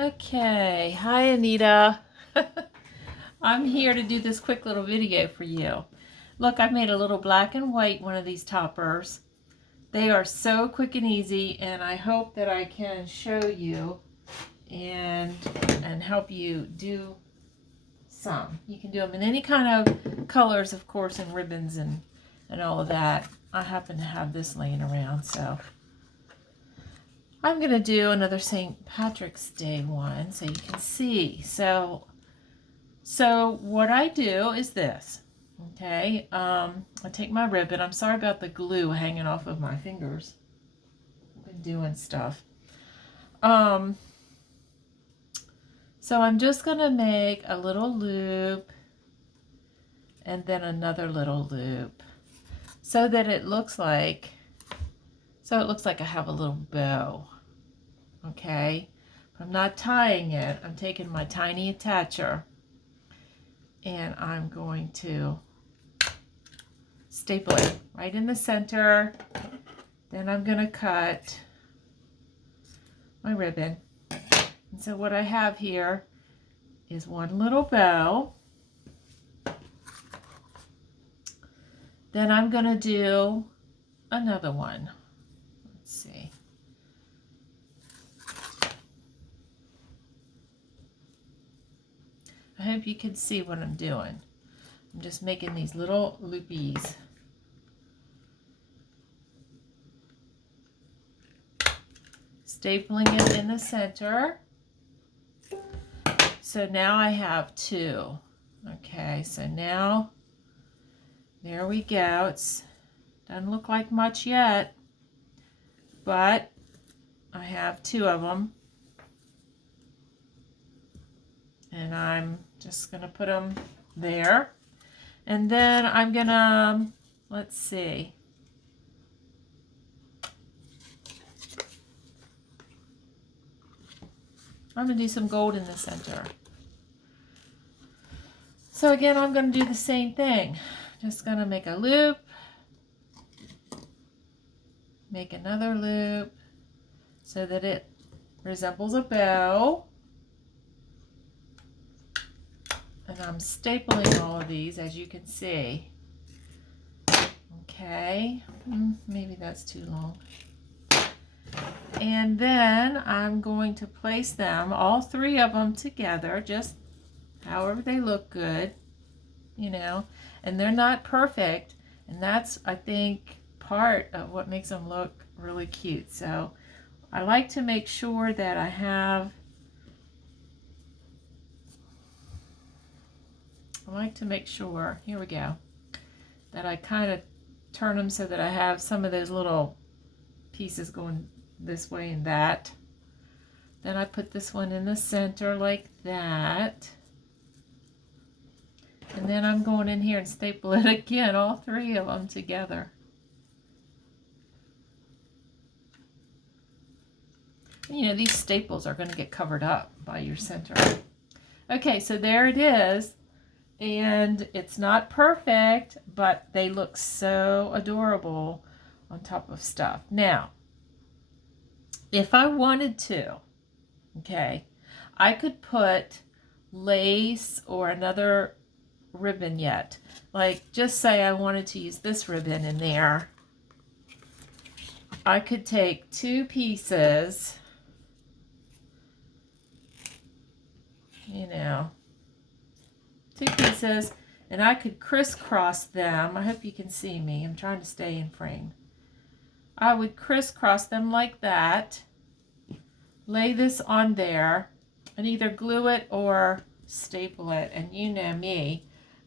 Okay, hi Anita. I'm here to do this quick little video for you. Look, I've made a little black and white one of these toppers. They are so quick and easy, and I hope that I can show you and help you do some. You can do them in any kind of colors, of course, and ribbons and all of that. I happen to have this laying around, so I'm going to do another St. Patrick's Day one so you can see. So what I do is this, okay? I take my ribbon. I'm sorry about the glue hanging off of my fingers. I've been doing stuff. So I'm just going to make a little loop and then another little loop so that it looks like I have a little bow. Okay, but I'm not tying it. I'm taking my tiny attacher and I'm going to staple it right in the center. Then I'm going to cut my ribbon. And so what I have here is one little bow. Then I'm going to do another one. Let's see. I hope you can see what I'm doing. I'm just making these little loopies. Stapling it in the center. So now I have two. Okay, so now there we go. It doesn't look like much yet, but I have two of them. And I'm just going to put them there. And then I'm going to, let's see. I'm going to do some gold in the center. So again, I'm going to do the same thing. Just going to make a loop. Make another loop so that it resembles a bow. And I'm stapling all of these, as you can see. Okay, maybe that's too long. And then I'm going to place them, all three of them together, just however they look good, you know. And they're not perfect, and that's, I think, part of what makes them look really cute. So I like to make sure that I have here we go, that I kind of turn them so that I have some of those little pieces going this way and that. Then I put this one in the center like that. And then I'm going in here and staple it again, all three of them together. You know, these staples are going to get covered up by your center. Okay, so there it is. And it's not perfect, but they look so adorable on top of stuff. Now, if I wanted to, okay, I could put lace or another ribbon yet. Like, just say I wanted to use this ribbon in there. I could take two pieces, you know, two pieces, and I could crisscross them. I hope you can see me. I'm trying to stay in frame. I would crisscross them like that, lay this on there, and either glue it or staple it. And you know me,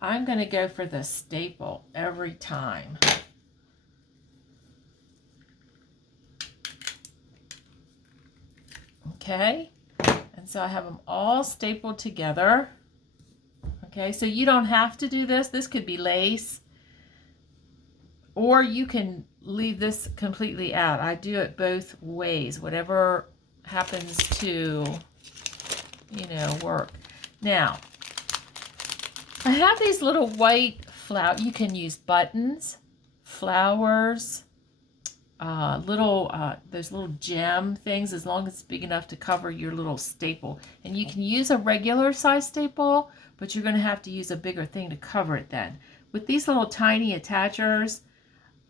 I'm going to go for the staple every time. Okay, and so I have them all stapled together. Okay, so you don't have to do this. This could be lace, or you can leave this completely out. I do it both ways, whatever happens to, you know, work. Now, I have these little white flowers. You can use buttons, flowers, those little gem things, as long as it's big enough to cover your little staple. And you can use a regular size staple, but you're going to have to use a bigger thing to cover it then. With these little tiny attachers,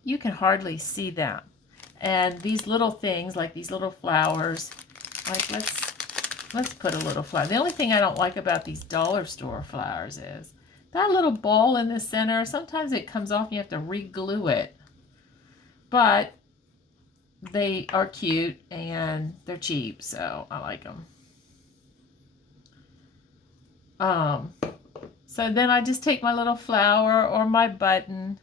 you can hardly see them. And these little things, like these little flowers, like let's put a little flower. The only thing I don't like about these dollar store flowers is that little ball in the center. Sometimes it comes off and you have to re-glue it. But they are cute and they're cheap, so I like them. So then I just take my little flower or my button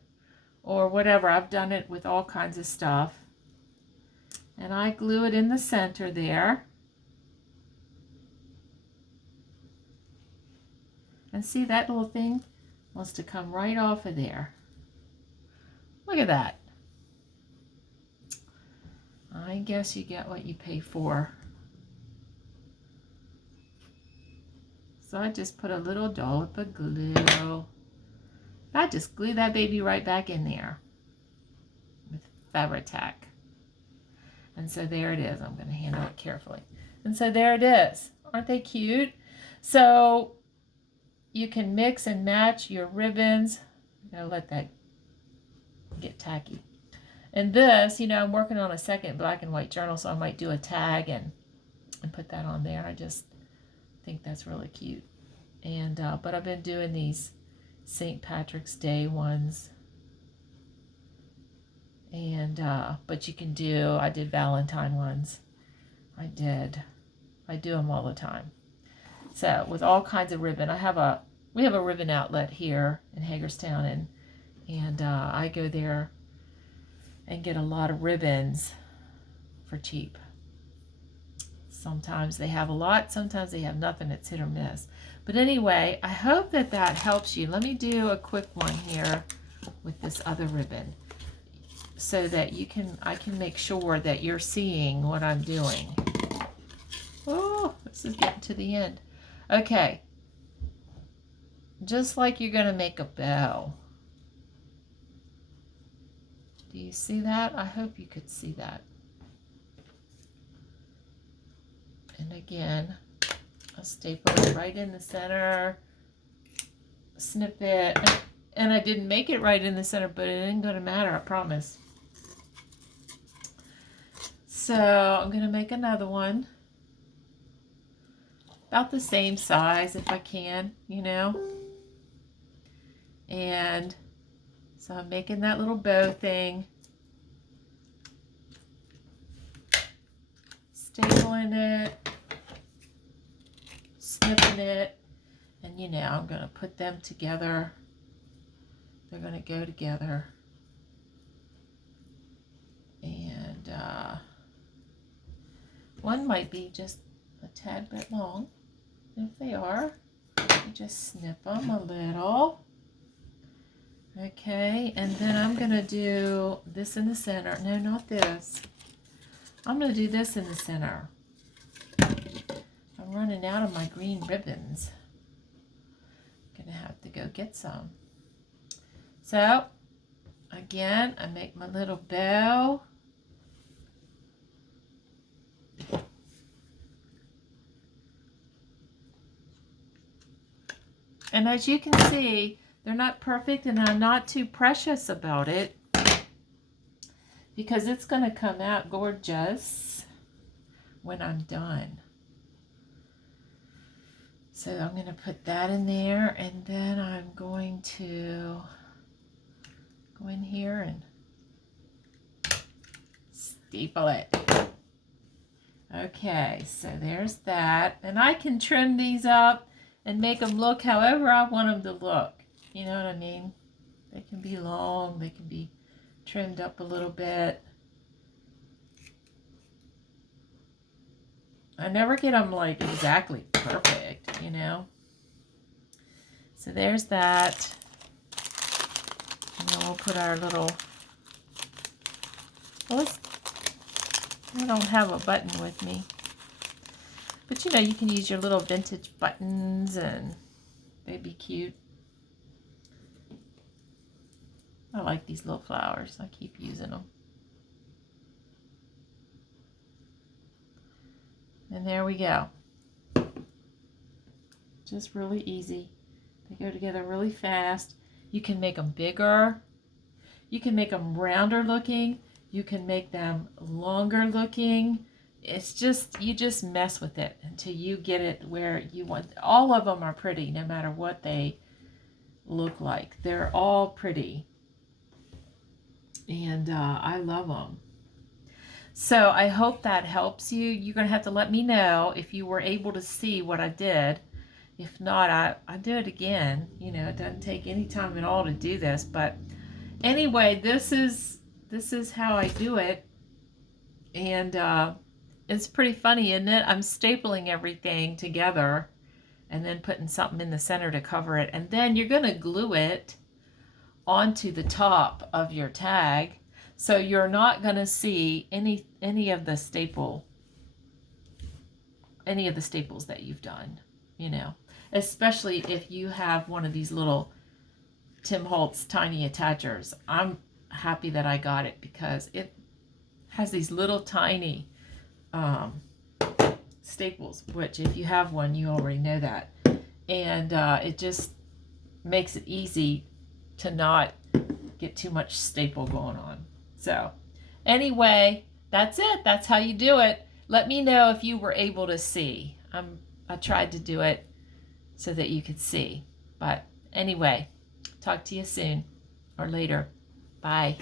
or whatever. I've done it with all kinds of stuff. And I glue it in the center there. And see, that little thing wants to come right off of there. Look at that. I guess you get what you pay for. So I just put a little dollop of glue. I just glue that baby right back in there with Fabri-Tac. And so there it is. I'm going to handle it carefully. And so there it is. Aren't they cute? So you can mix and match your ribbons. I'm going to let that get tacky. And this, you know, I'm working on a second black and white journal, so I might do a tag and put that on there. I just think that's really cute. And but I've been doing these St. Patrick's Day ones. And but you can do, I did Valentine ones. I do them all the time. So with all kinds of ribbon. We have a ribbon outlet here in Hagerstown, and I go there and get a lot of ribbons for cheap. Sometimes they have a lot, sometimes they have nothing. It's hit or miss. But anyway, I hope that helps you. Let me do a quick one here with this other ribbon so that I can make sure that you're seeing what I'm doing. Oh, this is getting to the end. Okay. Just like you're going to make a bow. Do you see that? I hope you could see that. And again, I'll staple it right in the center, snip it, and I didn't make it right in the center, but it ain't going to matter, I promise. So I'm going to make another one, about the same size if I can, you know. And so I'm making that little bow thing, stapling it, snipping it, and you know, I'm going to put them together. They're going to go together. And one might be just a tad bit long. If they are, you just snip them a little. Okay, and then I'm going to do this in the center. No, not this. I'm going to do this in the center. I'm running out of my green ribbons. I'm going to have to go get some. So, again, I make my little bow. And as you can see, they're not perfect, and I'm not too precious about it because it's going to come out gorgeous when I'm done. So I'm going to put that in there, and then I'm going to go in here and staple it. Okay, so there's that. And I can trim these up and make them look however I want them to look. You know what I mean? They can be long, they can be trimmed up a little bit. I never get them like exactly perfect, you know? So there's that. And then we'll put our little, well, I don't have a button with me. But you know, you can use your little vintage buttons and they'd be cute. I like these little flowers. I keep using them. And there we go. Just really easy. They go together really fast. You can make them bigger. You can make them rounder looking. You can make them longer looking. It's just, you just mess with it until you get it where you want. All of them are pretty, no matter what they look like. They're all pretty. And I love them. So I hope that helps you. You're going to have to let me know if you were able to see what I did. If not, I do it again. You know, it doesn't take any time at all to do this. But anyway, this is how I do it. And it's pretty funny, isn't it? I'm stapling everything together and then putting something in the center to cover it. And then you're going to glue it onto the top of your tag. So you're not going to see any of the staples that you've done, you know, especially if you have one of these little Tim Holtz tiny attachers. I'm happy that I got it because it has these little tiny staples, which if you have one, you already know that. And it just makes it easy to not get too much staple going on. So anyway, that's it. That's how you do it. Let me know if you were able to see. I tried to do it so that you could see. But anyway, talk to you soon or later. Bye.